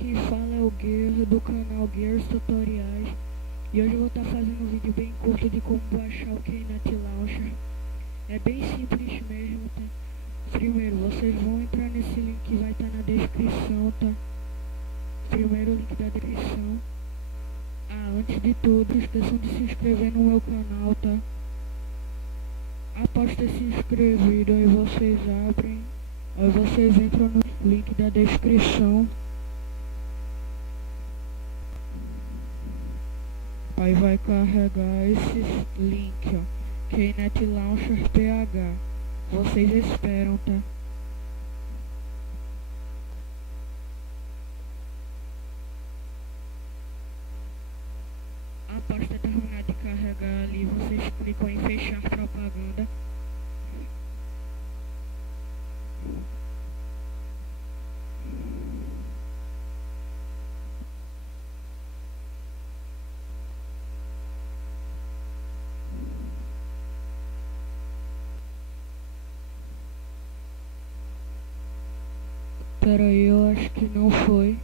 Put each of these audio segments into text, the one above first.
quem fala é o Guerra do canal Gears Tutoriais e hoje eu vou estar fazendo um vídeo bem curto de como baixar o Keynet Launcher. É bem simples mesmo, tá? Primeiro vocês vão entrar nesse link que vai estar na descrição, tá? Primeiro link da descrição. Antes de tudo, não esqueçam de se inscrever no meu canal, tá? Após ter se inscrevido, aí vocês entram no link da descrição. Aí vai carregar esse link, ó, Keynet Launcher PH. Vocês esperam, tá? Após ter terminado de carregar ali, vocês clicam em fechar propaganda. Pera aí, eu acho que não foi.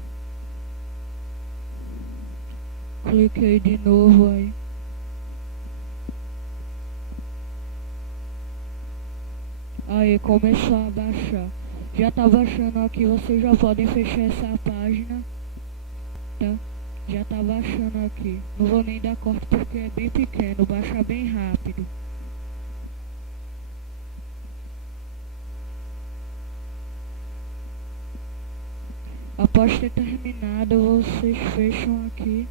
Cliquei de novo aí. Aí começou a baixar. Já tá baixando aqui, vocês já podem fechar essa página, tá? Já tá baixando aqui. Não vou nem dar corte porque é bem pequeno, baixa bem rápido. Após ter terminado, vocês fecham aqui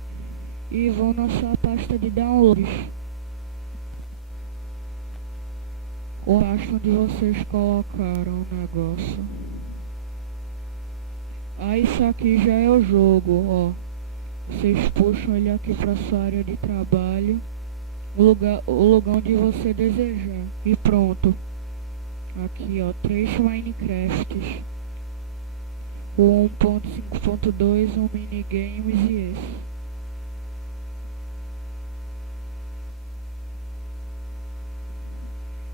e vão na sua pasta de downloads. Ou a pasta onde vocês colocaram o negócio. Isso aqui já é o jogo, ó. Vocês puxam ele aqui para sua área de trabalho, o lugar onde você desejar. E pronto. Aqui, ó, 3 Minecrafts. O 1.5.2, um minigames e esse.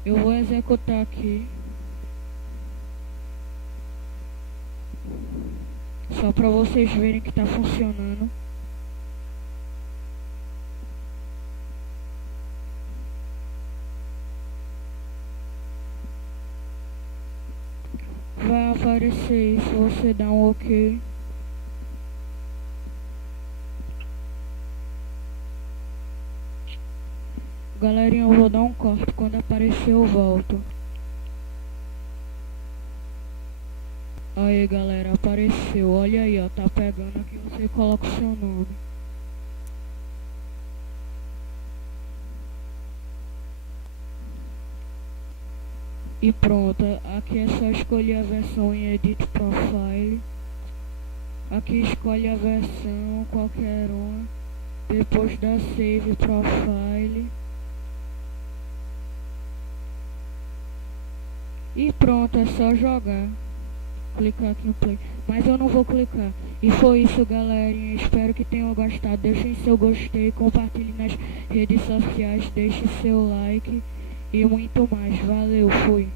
Eu vou executar aqui, só para vocês verem que tá funcionando. Vai aparecer isso, você dá um OK. Galerinha, eu vou dar um corte, quando aparecer eu volto. Aí galera, apareceu, olha aí, ó, tá pegando aqui, você coloca o seu nome. E pronto, aqui é só escolher a versão em Edit Profile. Aqui escolhe a versão, qualquer uma. Depois dá Save Profile. E pronto, é só jogar. Clicar aqui no play. Mas eu não vou clicar. E foi isso, galerinha. Espero que tenham gostado. Deixem seu gostei, compartilhem nas redes sociais, deixe seu like e muito mais. Valeu, fui.